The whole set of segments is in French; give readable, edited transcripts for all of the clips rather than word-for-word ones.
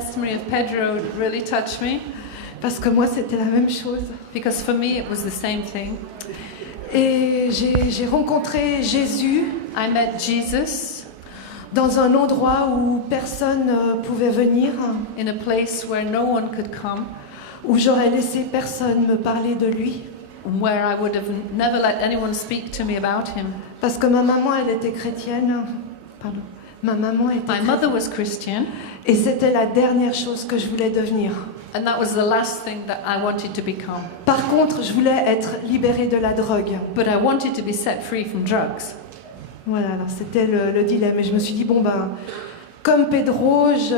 testimony of Pedro really touched me. Parce que moi, c'était la même chose. Because for me, it was the same thing. Et j'ai rencontré Jésus I met Jesus dans un endroit où personne ne pouvait venir, in a place where no one could come, où j'aurais laissé personne me parler de lui. where I would have never let anyone speak to me about him. Parce que ma maman, elle était chrétienne. Pardon. Ma maman était My mother was Christian, Et c'était la dernière chose que je voulais devenir. and that was the last thing that I wanted to become. Par contre, je voulais être libérée de la drogue. But I wanted to be set free from drugs. Voilà, alors c'était le dilemme. Et je me suis dit, bon ben, comme Pedro, je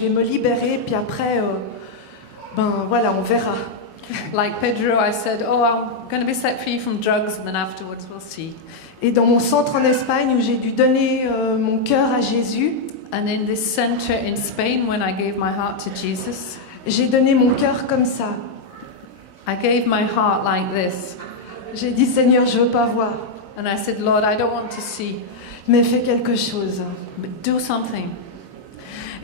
vais me libérer, puis après, ben voilà, on verra. Like Pedro, I said, oh, I'm going to be set free from drugs, and then afterwards we'll see. Et dans mon centre en Espagne, où j'ai dû donner mon cœur à Jésus, And in this center in Spain, when I gave my heart to Jesus, j'ai donné mon cœur comme ça. I gave my heart like this. J'ai dit, Seigneur, je veux pas voir, And I said, Lord, I don't want to see, mais fais quelque chose. but do something.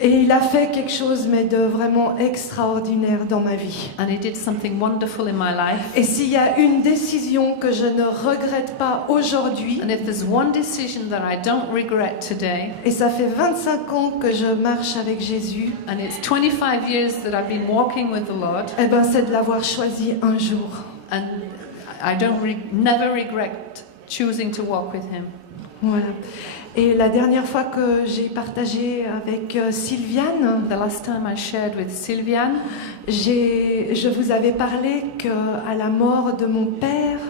Et il a fait quelque chose, mais de vraiment extraordinaire dans ma vie. And he did something wonderful in my life. Et s'il y a une décision que je ne regrette pas aujourd'hui, And if there's one decision that I don't regret today, et ça fait 25 ans que je marche avec Jésus, and it's 25 years that I've been walking with the Lord, eh ben, c'est de l'avoir choisi un jour. and I don't never regret choosing to walk with him. Voilà. Et la dernière fois que j'ai partagé avec Sylviane, The last time I shared with Sylviane, je vous avais parlé qu'à la mort de mon père,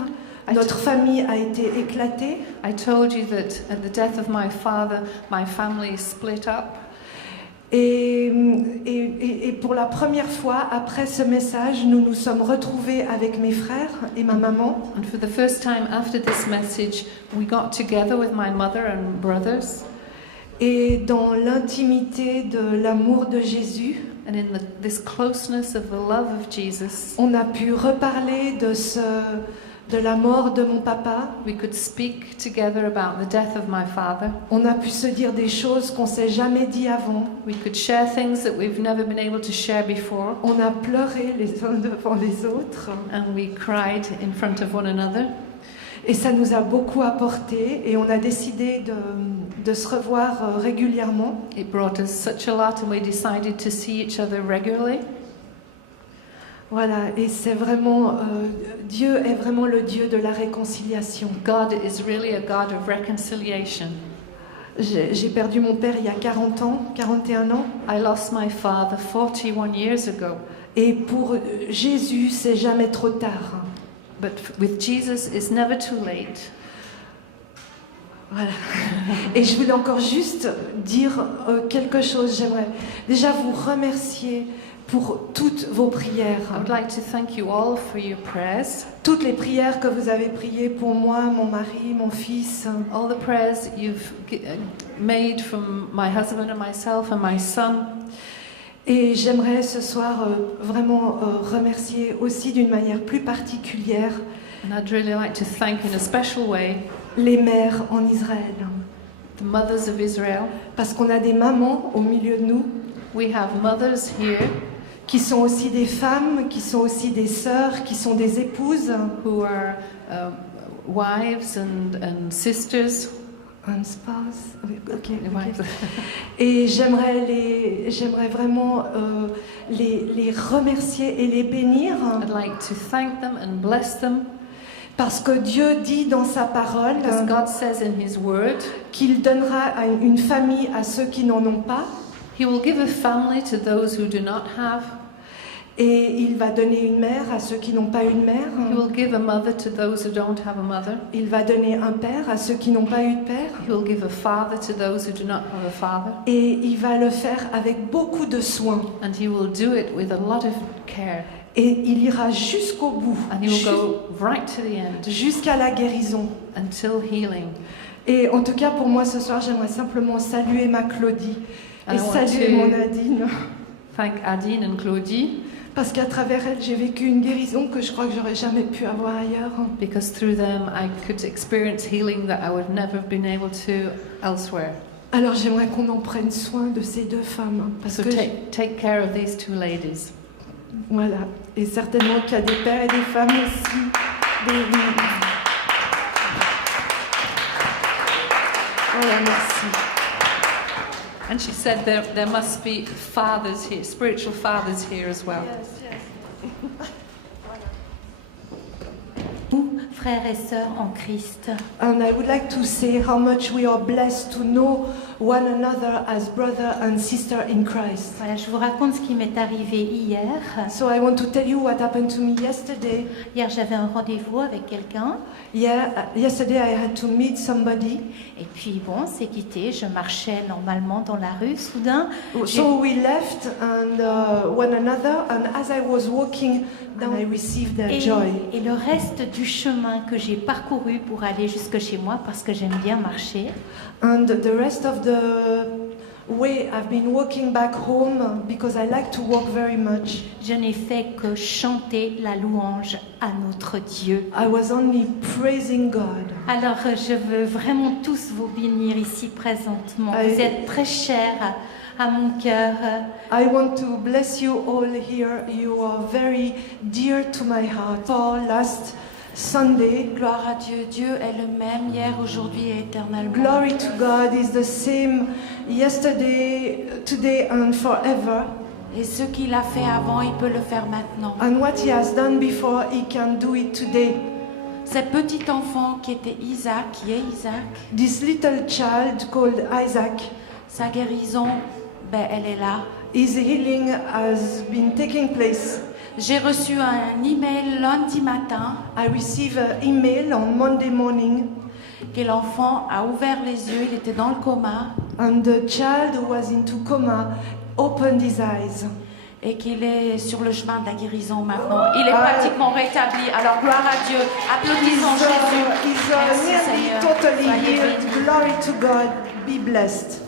notre famille a été éclatée. I told you that at the death of my father, my family split up. Et pour la première fois, après ce message, nous nous sommes retrouvés avec mes frères et ma maman. And for the first time after this message, we got together with my mother and brothers. Et dans l'intimité de l'amour de Jésus, And in this closeness of the love of Jesus, on a pu reparler de la mort de mon papa. we could speak together about the death of my father. On a pu se dire des choses qu'on s'est jamais dit avant. We could share things that we've never been able to share before. On a pleuré les uns devant les autres. And we cried in front of one another. Et ça nous a beaucoup apporté. Et on a décidé de se revoir régulièrement. It brought us such a lot, and we decided to see each other regularly. Voilà, et c'est vraiment, Dieu est vraiment le Dieu de la réconciliation. God is really a God of reconciliation. J'ai perdu mon père il y a 40 ans, 41 ans. I lost my father 41 years ago. Et pour Jésus, c'est jamais trop tard. But with Jesus, it's never too late. Voilà. Et je voulais encore juste dire quelque chose. J'aimerais déjà vous remercier pour toutes vos prières. I would like to thank you all for your prayers. Toutes les prières que vous avez priées pour moi, mon mari, mon fils. All the prayers you've made from my husband and myself and my son. Et j'aimerais ce soir vraiment remercier aussi d'une manière plus particulière And I'd really like to thank in a special way les mères en Israël. the mothers of Israel. Parce qu'on a des mamans au milieu de nous We have mothers here qui sont aussi des femmes, qui sont aussi des sœurs, qui sont des épouses. who are wives and sisters. Un spouse. Oui, ok. Wives. Et j'aimerais vraiment les remercier et les bénir I'd like to thank them and bless them parce que Dieu dit dans sa parole because God says in His Word, qu'il donnera une famille à ceux qui n'en ont pas He will give a family to those who do not have. et il va donner une mère à ceux qui n'ont pas une mère. He will give a mother to those who don't have a mother. Il va donner un père à ceux qui n'ont pas eu de père. He will give a father to those who do not have a father. Et il va le faire avec beaucoup de soin. And He will do it with a lot of care. Et il ira jusqu'au bout, And He will go right to the end jusqu'à la guérison. until healing. Et en tout cas, pour moi, ce soir, j'aimerais simplement saluer ma Claudie And et I want saluer to mon Nadine. thank Adine and Claudie Parce qu'à travers elle, j'ai vécu une guérison que je crois que j'aurais jamais pu avoir ailleurs. because through them I could experience healing that I would never have been able to elsewhere. Alors j'aimerais qu'on en prenne soin de ces deux femmes. Parce So que take care of these two ladies. voilà. Et certainement qu'il y a des pères et des femmes aussi. Voilà, merci. And she said there must be fathers here, spiritual fathers here as well. Nous, frères et sœurs en Christ, And I would like to say how much we are blessed to know one another as brother and sister in Christ. voilà, je vous raconte ce qui m'est arrivé hier. So I want to tell you what happened to me yesterday. Hier, j'avais un rendez-vous avec quelqu'un. Yesterday I had to meet somebody. Et puis, bon, c'est quitté. Je marchais normalement dans la rue. Soudain, So we left and one another, and as I was walking down, I received their joy. et le reste du chemin que j'ai parcouru pour aller jusque chez moi, parce que j'aime bien marcher, And the rest of the way I've been walking back home because I like to walk very much. je n'ai fait que chanter la louange à notre Dieu. I was only praising God. Alors, je veux vraiment tous vous bénir ici présentement. Vous êtes très chers à mon cœur. I want to bless you all here. You are very dear to my heart. For last Sunday, Gloire à Dieu. Dieu est le même hier, aujourd'hui et éternellement. glory to God is the same yesterday, today and forever. Et ce qu'il a fait avant, il peut le faire maintenant. And what he has done before, he can do it today. Ce petit enfant qui était Isaac, qui est Isaac, This little child called Isaac, sa guérison, elle est là. his healing has been taking place. J'ai reçu un email lundi matin I received an email on Monday morning, que l'enfant a ouvert les yeux, il était dans le coma and the child who was into coma opened his eyes. et qu'il est sur le chemin de la guérison maintenant. Il est pratiquement rétabli. Alors gloire à Dieu. Applaudissons Jésus. He's Merci, nearly Seigneur. totally Soyez healed. bénis. Glory to God. Be blessed.